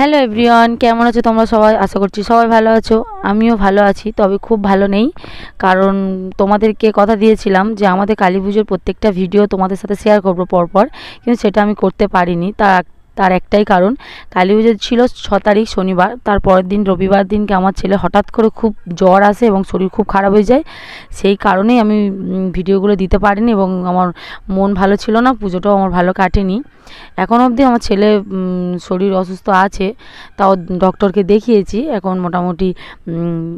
Hello everyone, কেমন আছো তোমরা সবাই? আশা করছি সবাই ভালো আছো। আমিও ভালো আছি, তবে খুব ভালো নেই। কারণ তোমাদেরকে কথা দিয়েছিলাম যে আমাদের কালী পুজোর প্রত্যেকটা ভিডিও তোমাদের সাথে শেয়ার করবো পরপর, কিন্তু সেটা আমি করতে পারিনি। তার একটাই কারণ, কালী পুজো ছিল 6 তারিখ শনিবার, তার পরের দিন রবিবার দিনকে আমার ছেলে হঠাৎ করে খুব জ্বর আসে এবং শরীর খুব খারাপ হয়ে যায়। সেই কারণেই আমি ভিডিওগুলো দিতে পারিনি এবং আমার মন ভালো ছিল না, পুজোটাও আমার ভালো কাটেনি। এখন অবধি আমার ছেলে শরীর অসুস্থ আছে, তাও ডক্টরকে দেখিয়েছি, এখন মোটামুটি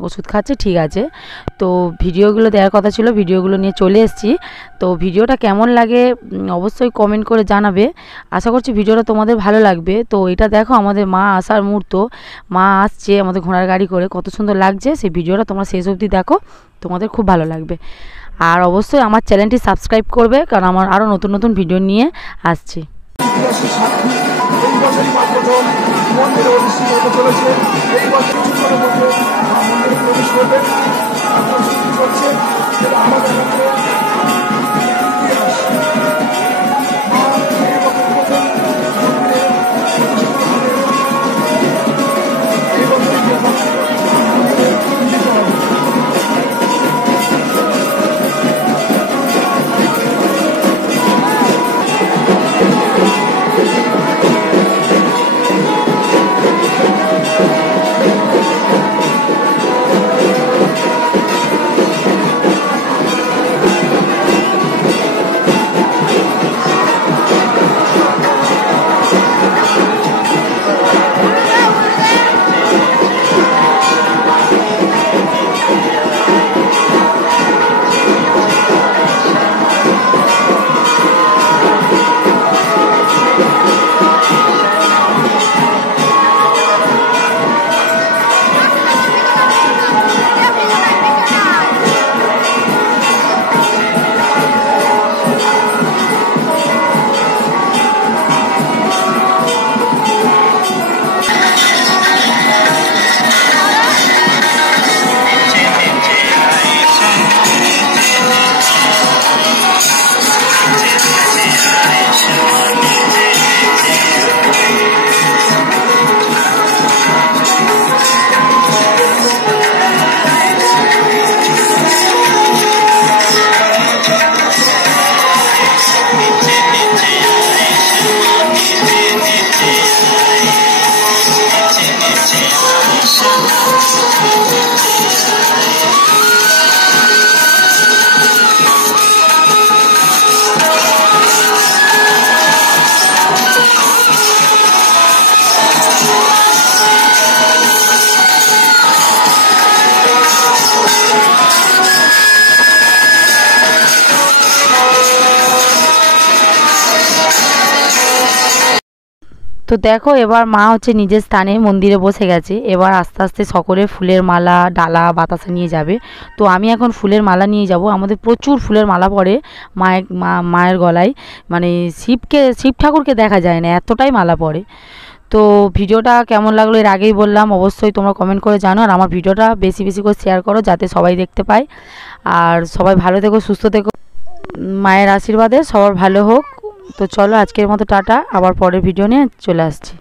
ওষুধ খাচ্ছে, ঠিক আছে। তো ভিডিওগুলো দেওয়ার কথা ছিল, ভিডিওগুলো নিয়ে চলে এসেছি। তো ভিডিওটা কেমন লাগে অবশ্যই কমেন্ট করে জানাবে। আশা করছি ভিডিওটা তোমাদের ভালো লাগবে। তো এটা দেখো আমাদের মা আসার মুহূর্ত, মা আসছে আমাদের ঘোড়ার গাড়ি করে, কত সুন্দর লাগছে। সেই ভিডিওটা তোমরা শেষ অবধি দেখো, তোমাদের খুব ভালো লাগবে। আর অবশ্যই আমার চ্যানেলটি সাবস্ক্রাইব করবে, কারণ আমার আরও নতুন নতুন ভিডিও নিয়ে আসছি। তো দেখো এবার মা হচ্ছে নিজের স্থানে মন্দিরে বসে গেছে। এবার আস্তে আস্তে সকলে ফুলের মালা, ডালা, বাতাসা নিয়ে যাবে। তো আমি এখন ফুলের মালা নিয়ে যাব। আমাদের প্রচুর ফুলের মালা পড়ে মায়ের গলায়, মানে শিব ঠাকুরকে দেখা যায় না, এতটাই মালা পড়ে। তো ভিডিওটা কেমন লাগলো এর আগেই বললাম, অবশ্যই তোমরা কমেন্ট করে জানো। আর আমার ভিডিওটা বেশি বেশি করে শেয়ার করো, যাতে সবাই দেখতে পায়। আর সবাই ভালো থেকো, সুস্থ থেকো, মায়ের আশীর্বাদে সবার ভালো হোক। তো চলো আজকের মতো টাটা, আবার পরের ভিডিও নিয়ে চলে আসছি।